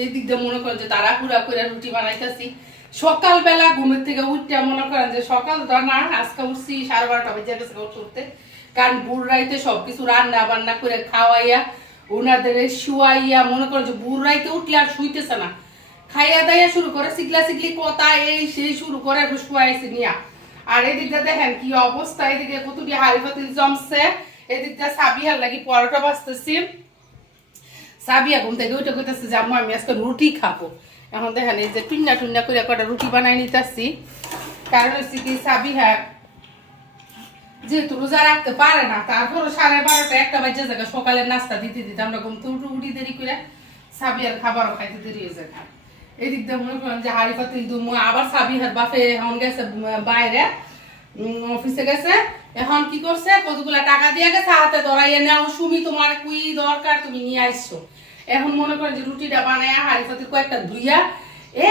এই দিক দিয়ে মনে করেন যে তাড়াহুড়া করে রুটি বানাইতেছি। সকালবেলা ঘুমের থেকে উঠতে মনে করেন যে সকাল না আজকে উঠছি 12:30 বেজে গেছে উঠতে, কারণ বুড়রাইতে সবকিছু রান্না বান্না করে খাওয়াইয়া ওনাদের শুয়াইয়া মনে করেন যে বুড়রাইতে উঠলে আর শুইতেছে না, খাইয়া দাইয়া শুরু করে সিগলা সিগলি কথা এই সেই শুরু করে শুয়াইছি নিয়া। আর এদিকটা দেখেন কি অবস্থা, এদিকে কতটি হাড়ি পাতিল জমছে, এদিকটা সাবিহার লাগি পরোটা বাজতেছি। সাবিয়া ঘুম থেকে উঠে কইতেছে যে আম্মু আমি আজকে রুটি খাবো। এখন দেখেন এই যে টুন্না টুন্না করে কটা রুটি বানাই নিতেছি, কারণ হচ্ছে কি সাবিহা যেহেতু রোজা রাখতে পারে না, তারপরও 12:30 1টা বাজে জায়গা সকালের নাস্তা দিতে দিতে আমরা ঘুম থেকে উঠি দেরি করে, সাবিয়ার খাবারও খাইতে দেরি হয়ে যায়। এদিক দিয়ে মনে করেন যে হাড়ি পাতিল দুমু, আবার সাবিহার বাপে এখন গেছে বাইরে অফিসে গেছে। এখন কি করছে, কতগুলা টাকা দিয়ে গেছে হাতে ধরাইয়া নেও সুমি তোমার কুই দরকার তুমি নিয়ে আসছো। এখন মনে করেন যে রুটিটা বানায় হাড়ি পাতিল কয়েকটা ধুইয়া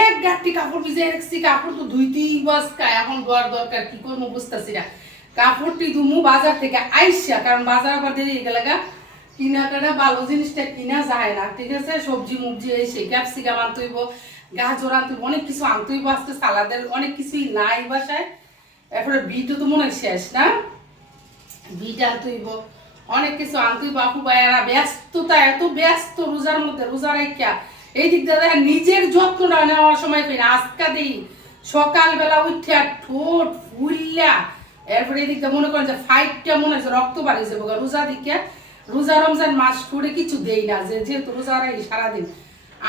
এক গাঁটটি কাপড় ভিজে রেখেছি, কাপড় তো ধুইতেই বসকা, এখন ধোয়ার দরকার কি করবো বুঝতেছি না। কাপড়টি ধুমু বাজার থেকে আইসা, কারণ বাজার আবার দেরি গেলে কিনাকাটা ভালো জিনিসটা কিনা যায় না, ঠিক আছে। সবজি মুবজি এসে ক্যাপসিকাম আনতে হইব, গাজর আনতে হইব, অনেক কিছু আনতে হইব, আজকে সালাদের অনেক কিছুই নাই বাসায়। এরপরে বিটও তো মনে হয় শেষ না, বিট আনতে হইব, অনেক কিছু আনতে হইব। আপু ভাইয়ারা ব্যস্ততা এত ব্যস্ত রোজার মধ্যে, রোজা রাখা এই দিক দিয়ে নিজের যত্নটা নেওয়ার সময় পেয়ে আজকা দেই সকালবেলা উঠে ঠোঁট ফুললা, এরপরে এই দিকটা মনে করেন যে ফাইটটা মনে হচ্ছে রক্ত বাড়িয়ে যাবো রোজা দিকে। রোজা রমজান মাস ঠোঁটে কিছু দেই না, যেহেতু রোজা রাখি সারাদিন।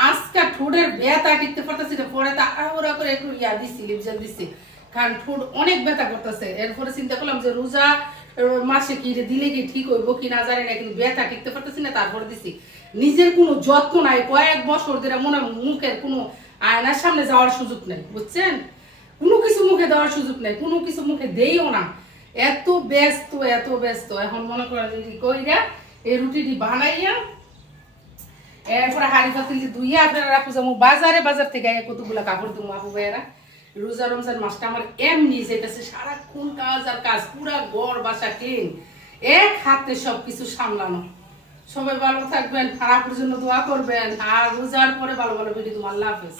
আজকে ঠোঁটের ব্যথা টিকতে পারতেছি না, পরে তাড়াহুড়া করে একটু ইয়া দিচ্ছি লিপজেল দিচ্ছি, কারণ ঠোঁট অনেক ব্যথা করতেছে। এরপরে চিন্তা করলাম যে রোজা মাসে কি দিলে কি ঠিক হইব কি না জানি না, কিন্তু ব্যথা টিকতে পারতেছি না, তারপরে দিছি। নিজের কোনো যত্ন নাই, কয়েক বছর ধরে মনে মুখের কোনো আয়নার সামনে যাওয়ার সুযোগ নেই, বুঝছেন, কোনো কিছু মুখে দেওয়ার সুযোগ নেই, কোনো কিছু মুখে দেইও না, এত ব্যস্ত এত ব্যস্ত। এখন মনে করেন কইরা এই রুটিটি বানাইয়া এরপরে হাড়ি পাতিল ধুইয়া আপনারা রাখু যাবো বাজারে, বাজার থেকে কতগুলা কাপড় দেবো আপু ভাইয়েরা। রোজা রমজান মাসটা আমার এমনি যেতেছে সারাক্ষণ কাজ আর কাজ, পুরা ঘর বাসা ক্লিন, এক হাতে সবকিছু সামলানো। সবাই ভালো থাকবেন, খারাপের জন্য দোয়া করবেন, আর রোজার পরে ভালো ভালো ভিডিও। আল্লাহ হাফেজ।